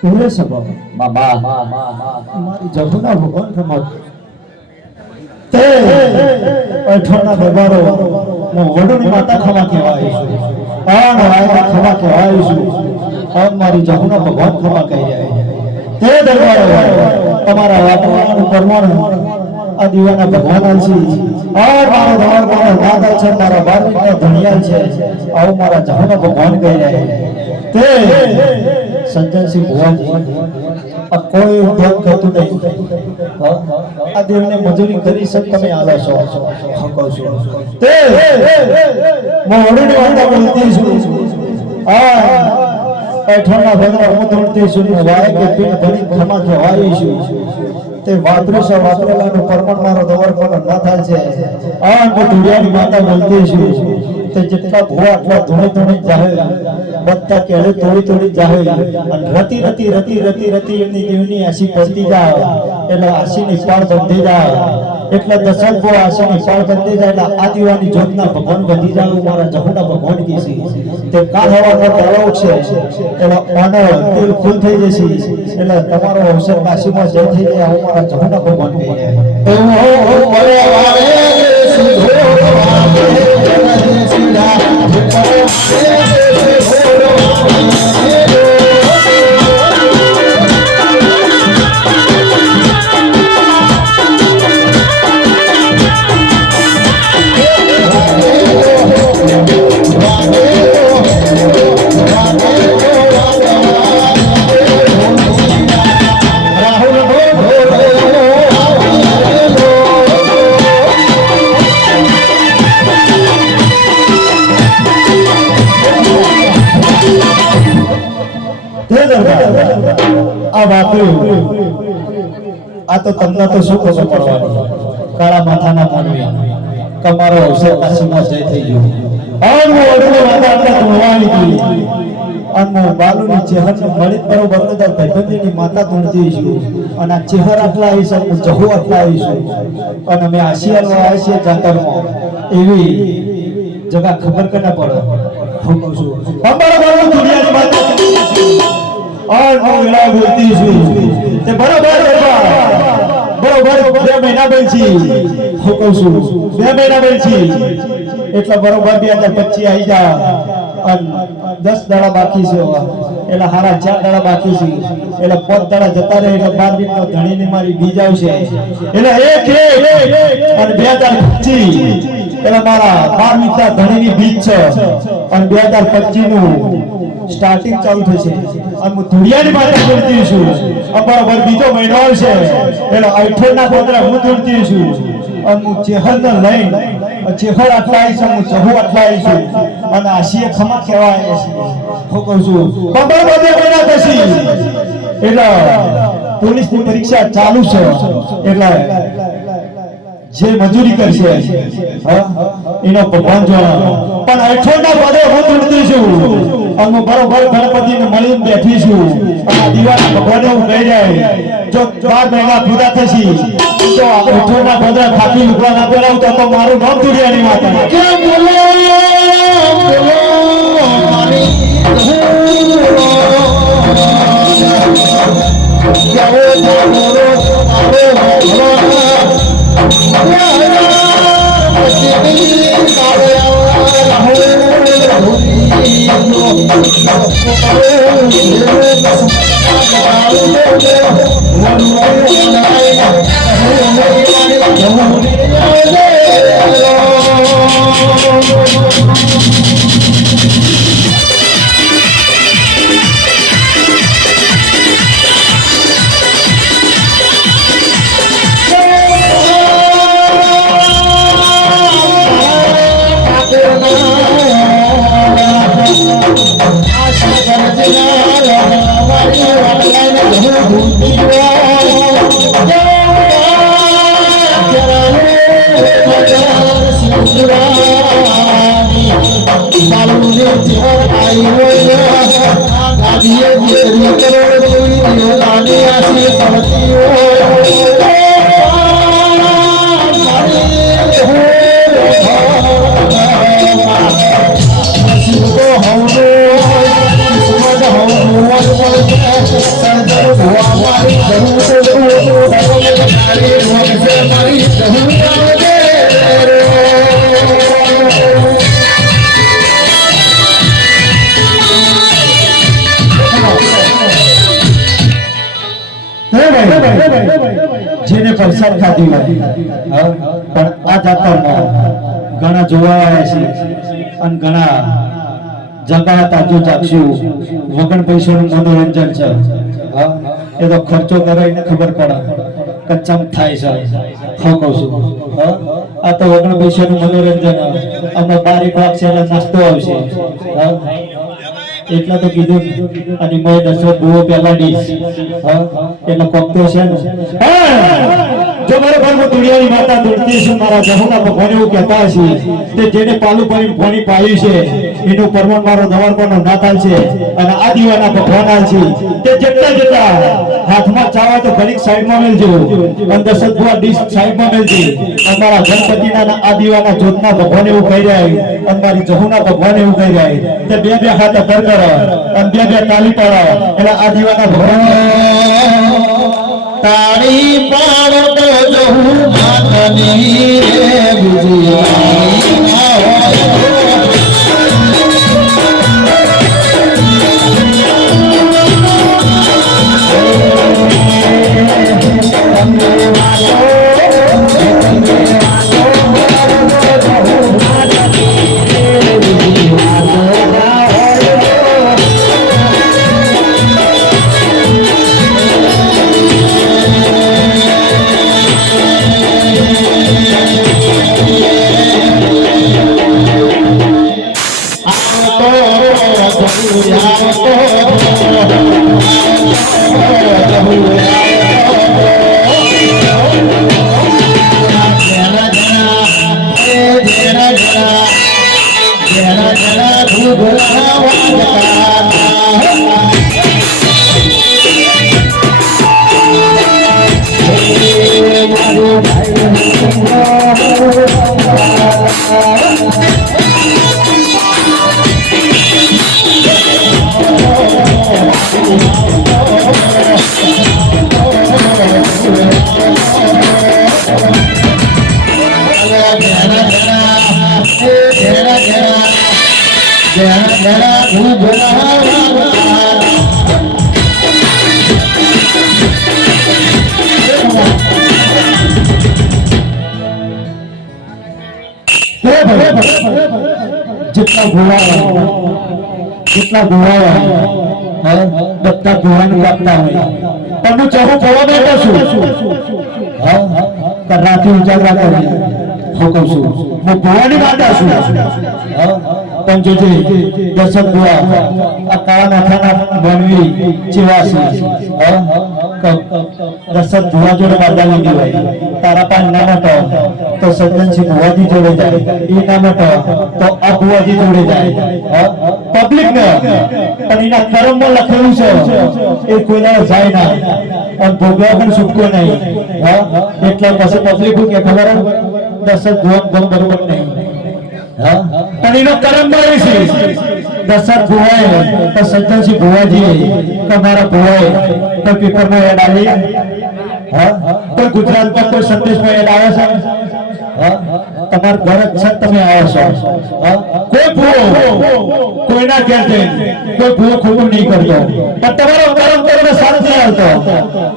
પૂરે સબબ બાબા મારી જગુના ભગવાન રમત તે અઠોના દરબારો હું વડુની માતા ખમા કહેવાય છું આન રાયના ખમા કહેવાય છું આમ મારી જગુના ભગવાન ખમા કહી રહ્યા તે દરબારો તમારા વાતનું પરમાણ આ દીવાના ભગવાન છે આ મારો દરબાર દાદા છે મારા બારમીના ધણિયાલ છે આવો મારા જગુના ભગવાન કહી રહ્યા તે સંજયસિંહ ભગવાન આ કોઈ ઉદ્યોગ કરતું નહીં આ દેવને મજૂરી કરી શક તમે આલો છો કહો છો તે મોહડીની વાતા બોલતી છું આ અઠવાના ભગવા હું ધોળતી છું વાય કે પીણ ભણી ખમા કહેવાય છું તે વાતૃષ વાતરેલાનું પરમણ મારો દવર પણ ના થાય છે આ દુનિયાની માતા બોલતી છું તે જેટલા ભુવા આટલા ધોણી જાહે બધા કેળે તોડી જાહે અને રતી એમની દેવની આશી પડતી જાય એટલે આશીની પાળ બંધી જાય એટલે દશક ભો આશીની પાળ બંધી જાય એટલે આ દીવાની જ્યોતના ભગવાન બંધી જાય મારા જહુના ભગવાન કીસી તે કાળ હવાનો તળાવ છે એટલે આનો તેલ ફૂલ થઈ જશે એટલે તમારો અવસર કાશીમાં જય થઈ જાય આવું મારા જહુના ભગવાન કહી આ તો તમને તો શું ખબર પડવાની કાળા માથાના માનવી તમારો અવસર કાશીમાં જય થઈ ગયો અને ઓડને માતા આટલા ધોળવાની હતી અને બાલુની ચહેર મળી બરોબર બધા ભાઈબંધીની માતા ધોળતી છું અને આ ચહેર આટલા આવી છે જહુ આટલા આવી છું અને અમે આશિયામાં આવે છે જાતરમાં એવી જગા ખબર કે ના પડે હું કહું છું બાબા દુનિયાની માતા और હું વેળા બોલતી છું તે બરોબર 2 મહિના બેલછી હું કહું છું 2 મહિના બેલછી એટલે બરોબર 2025 આવી જા અને 10 દાડા બાકી છે એટલે હારા 4 દાડા બાકી છે એટલે 5 દાડા જતા રહે એટલે 12 દિનનો ધણીને મારી બીજ આવશે એટલે એક અને 2025 એટલે મારા 12 ધણીની બીજ છે અને 2025 નું સ્ટાર્ટિંગ ચાલુ થશે અને હું ધુડિયાની માતા જોડતી છું બરાબર બીજો મહિનો આવશે એટલે અઠોના પંદરા હું જોડતી છું અને હું ચેહરને લઈને ચેહર આટલા આવી છું હું જહુ આટલા આવી છું અને આશીએ ખમા કહેવાય છે હું કહું છું બરાબર 2 મહિના પછી એટલે પોલીસની પરીક્ષા ચાલુ છે એટલે જે મજૂરી કરશે એનો ભગવાન જોવાનો પણ અઠોના પદે હું જોડતી છું અને બરોબર ગણપતિને મળીને બેઠી છું અને દિવાળા ભગવાને હું કહી જાય જો 12 મહિના પૂરા થશે તો અઠોના પદે ખાતી લુગડા ના પહેરાવતો તો મારું નામ દુનિયાની માતા કે બોલો મારી Thank you. જેને પ્રસાદ ખાધી હોય પણ આ જાતરમાં ઘણા જોવા આવ્યા છે અને ઘણા જગા તાજુ ચાખ્યું વગણ પૈસાનું મનોરંજન છે એ તો ખર્ચો કરે એને ખબર પડે કે ચમ થાય છે હું કહું છું આ તો વગણ પૈસાનું મનોરંજન આમાં 12 વાગશે એટલે નાસ્તો આવશે એટલા તો કીધું અને મેં 10 બુઓ પેલા ડીશ એટલે કોકતો છે ને જો મારા ઘરમાં દુનિયાની માતા દોડતી છે મારા જહોના ભગવાન એવું કહેતા છે કે જેને પાલું પાણી પાણી પાયું છે એનું પરમાણ મારો દવારપાનો નાતાલ છે અને આ દીવાના ભગવાન છે તે જેટલા જેટલા હાથમાં ચાવા તો ઘડીક સાઈડમાં મેલજો અને 10 બુઆ ડીશ સાઈડમાં મેલજો અમારા ગણપતિના આ દીવાના જોતના ભગવાન એવું કહી રહ્યા અને મારી જહોના ભગવાન એવું કહી રહ્યા તે બે બે હાથ ધર કરો અને બે બે તાલી પાડો એટલે આ દીવાના ભગવાન તાળી પાડો તો જહું માથની રે જેટલા ગોળા બધા ગોળાને કાપતા હોય પણ હું ચહુ ફોવા બેઠો છું રાતે ઉજાગરા કરી હું કહું છું હું ગોળાની વાટા છું પણ જોજે દર્શક ગોળા આ કાળા નાથાના બનવી ચેવાસી દર્શક ગોળા જોડે વાદા લીધી હોય તારા પાંચ ના મટો તો સજ્જનસિંહ ભુવાજી જોડે જાય એ ના મટો તો આ ભુવાજી જોડે જાય પબ્લિક ને પણ એના કર્મમાં લખેલું છે એ કોઈના જાય ના અને ભોગવા પણ છૂટકો નહીં એટલે પછી પબ્લિક કે ખબર દર્શક ભુવા ગમ બરોબર નહીં પણ એનો કર્મ મળે છે દર્શક ભુવાએ તો સજ્જનસિંહ ભુવાજી કે મારા ભુવાએ તો પેપરમાં એડ આવી તો ગુજરાતમાં કોઈ સંદેશમાં એડ આવે છે તમાર ઘર જ છે તમે આવો છો કોઈ ભૂવો કોઈના ઘેર જઈને કોઈ ભૂવો ખોટું નહીં કરતો પણ તમારો કર્મ તમને સાથ નહીં આવતો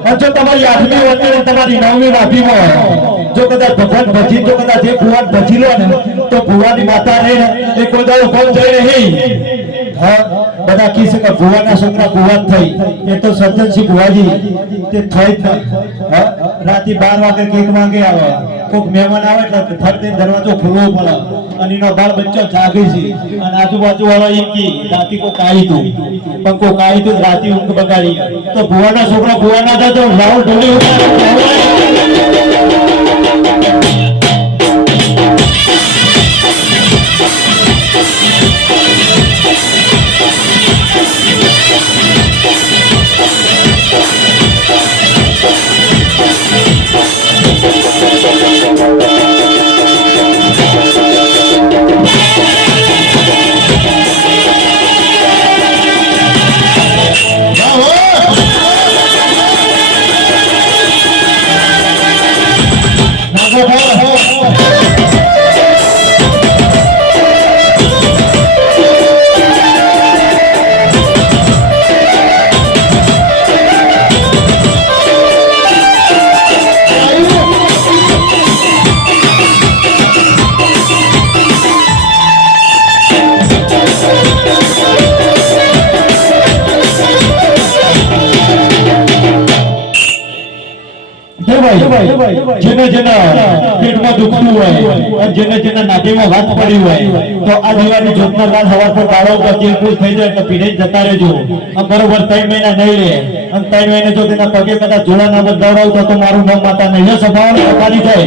અને જો તમારી 8મી વંદને તમારી 9મી રાફીમાં જો કદાચ ભગવાન ભજી જો કદાચ એ ભુવાન ભજી લો ને તો ભુવાની માતા ને એ કોઈ દાડો કોણ જઈ નહીં બધા કી છે કે ભુવાના છોકરા ભુવાન થઈ એ તો સજ્જનસિંહ ભુવાજી તે થઈ જ રાતે 12 વાગે કેક માંગે આવે કોઈક મહેમાન આવે એટલે ફરતે દરવાજો ખોલવો પડે અને એનો બાળ બચ્ચો જાગે છે અને આજુબાજુ વાળા એમ કે રાતે કોઈ કાઈ તું પણ કોઈ કાઈ તું રાતે ઊંઘ બગાડી તો ભુવાના છોકરા ભુવાના હતા તો રાહુલ ઢોલી ભાઈ જેને પેટમાં દુખતું હોય અને જેને નાભીમાં વાત પડી હોય તો આ દિવાળી જોતના કાલ સવાર પર બાળો પર તેલ પૂર થઈ જાય તો પીડે જતા રહેજો. આમ બરોબર 3 મહિના નહીં લે અને 3 મહિને જો તેના પગે કદાચ જોડા ના બદલાવડાવ તો મારું નામ માતા નહીં સભાઓ જાય.